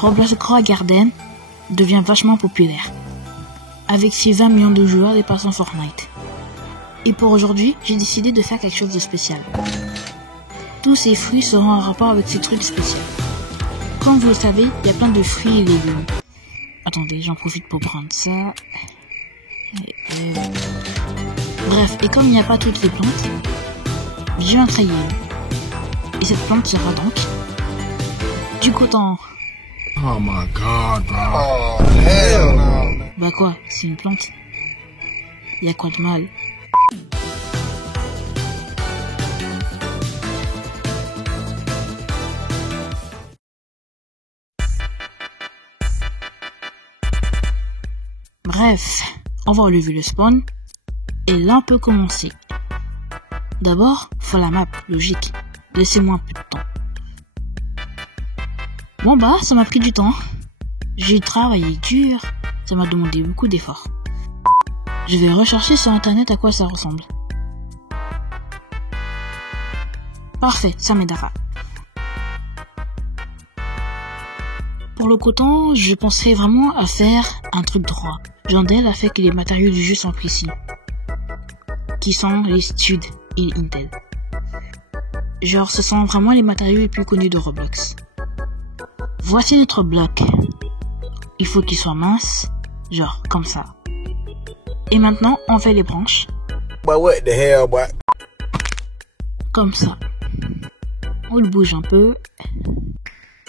Roblox Grow Garden devient vachement populaire, avec ses 20 millions de joueurs dépassant Fortnite. Et pour aujourd'hui, j'ai décidé de faire quelque chose de spécial. Tous ces fruits seront en rapport avec ces trucs spéciaux. Comme vous le savez, il y a plein de fruits et légumes. Attendez, j'en profite pour prendre ça. Bref, et comme il n'y a pas toutes les plantes, j'ai un crayon. Et cette plante sera donc du coton. Oh my god, bro. Oh, hell no. Bah quoi, c'est une plante. Y a quoi de mal? Bref, on va relever le spawn. Et là on peut commencer. D'abord, faut la map, logique. Laissez-moi un peu de temps. Bon bah, ça m'a pris du temps. J'ai travaillé dur. Ça m'a demandé beaucoup d'efforts. Je vais rechercher sur internet à quoi ça ressemble. Parfait, ça m'aidera. Pour le coton, je pensais vraiment à faire un truc droit. Jandel a fait que les matériaux du jeu sont précis. Qui sont les Stud et Intel. Genre, ce sont vraiment les matériaux les plus connus de Roblox. Voici notre bloc. Il faut qu'il soit mince, genre comme ça. Et maintenant, on fait les branches. But what the hell, boy? Comme ça. On le bouge un peu.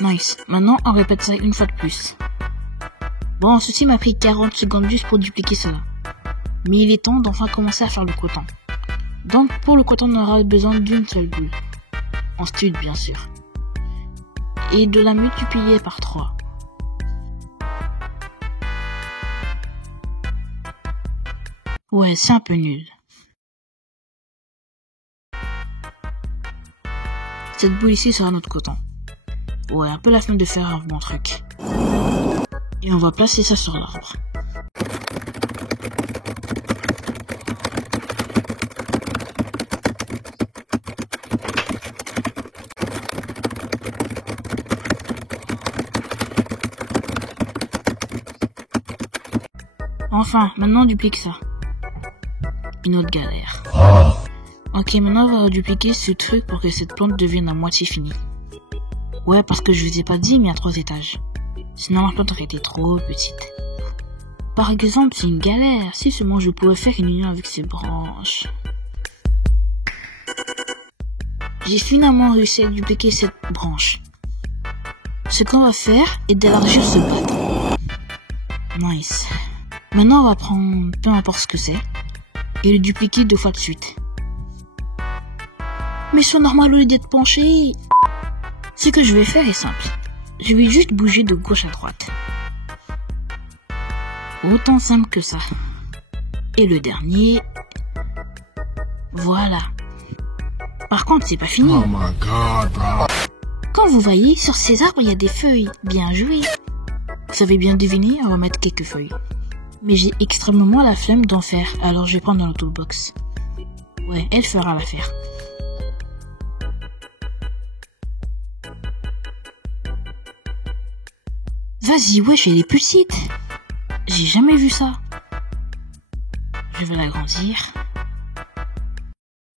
Nice. Maintenant, on répète ça une fois de plus. Bon, ceci m'a pris 40 secondes juste pour dupliquer cela. Mais il est temps d'enfin commencer à faire le coton. Donc, pour le coton, on aura besoin d'une seule boule. En stud, bien sûr. Et de la multiplier par 3. Ouais, c'est un peu nul. Cette boule ici sera notre coton. Ouais, un peu la flemme de faire un bon truc. Et on va placer ça sur l'arbre. Enfin, maintenant on duplique ça. Une autre galère. Ok, maintenant on va dupliquer ce truc pour que cette plante devienne à moitié finie. Ouais, parce que je vous ai pas dit, mais il y a 3 étages. Sinon la plante aurait été trop petite. Par exemple, c'est une galère. Si seulement je pouvais faire une union avec ces branches. J'ai finalement réussi à dupliquer cette branche. Ce qu'on va faire est d'élargir ce bâton. Nice. Maintenant, on va prendre peu importe ce que c'est et le dupliquer 2 fois de suite. Mais c'est normal au lieu d'être penché. Ce que je vais faire est simple. Je vais juste bouger de gauche à droite. Autant simple que ça. Et le dernier. Voilà. Par contre, c'est pas fini. Oh my god, bro. Quand vous voyez, sur ces arbres, il y a des feuilles. Bien joué. Vous savez bien deviner, on va mettre quelques feuilles. Mais j'ai extrêmement la flemme d'en faire, alors je vais prendre dans toolbox. Ouais, elle fera l'affaire. Vas-y, wesh, elle est petite. J'ai jamais vu ça. Je vais l'agrandir.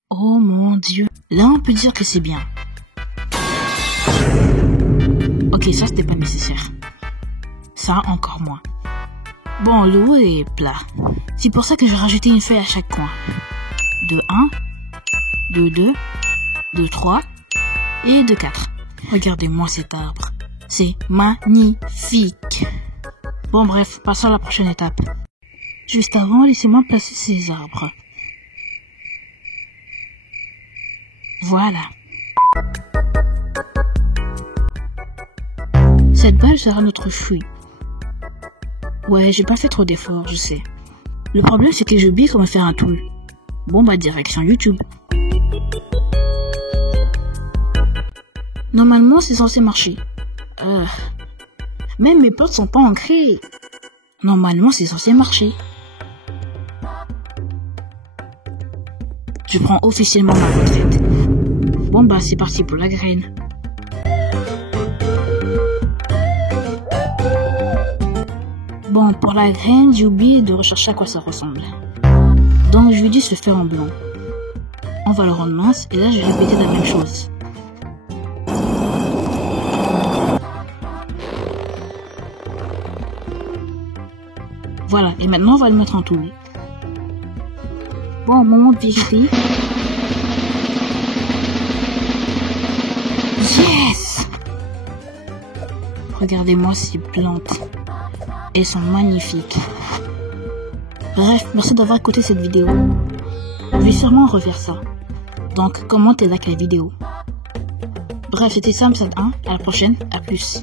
Oh mon dieu. Là, on peut dire que c'est bien. Ok, ça, c'était pas nécessaire. Ça, encore moins. Bon, le haut est plat. C'est pour ça que je vais rajouter une feuille à chaque coin. De 1, de 2, de 3 et de 4. Regardez-moi cet arbre. C'est magnifique. Bon bref, passons à la prochaine étape. Juste avant, laissez-moi placer ces arbres. Voilà. Cette balle sera notre fruit. Ouais, j'ai pas fait trop d'efforts, je sais. Le problème, c'est que j'ai oublié comment faire un tool. Bon bah, direction YouTube. Normalement, c'est censé marcher. Même mes plantes sont pas ancrées. Normalement, c'est censé marcher. Je prends officiellement ma retraite. Bon bah, c'est parti pour la graine. Bon, pour la graine, j'ai oublié de rechercher à quoi ça ressemble. Donc, je lui dis se faire en blanc. On va le rendre mince, et là, je vais répéter la même chose. Voilà, et maintenant, on va le mettre en touille. Bon, moment de vérité. Yes! Regardez-moi ces plantes. Elles sont magnifiques. Bref, merci d'avoir écouté cette vidéo. Je vais sûrement refaire ça. Donc, commente et like la vidéo. Bref, c'était Sam 1. À la prochaine. À plus.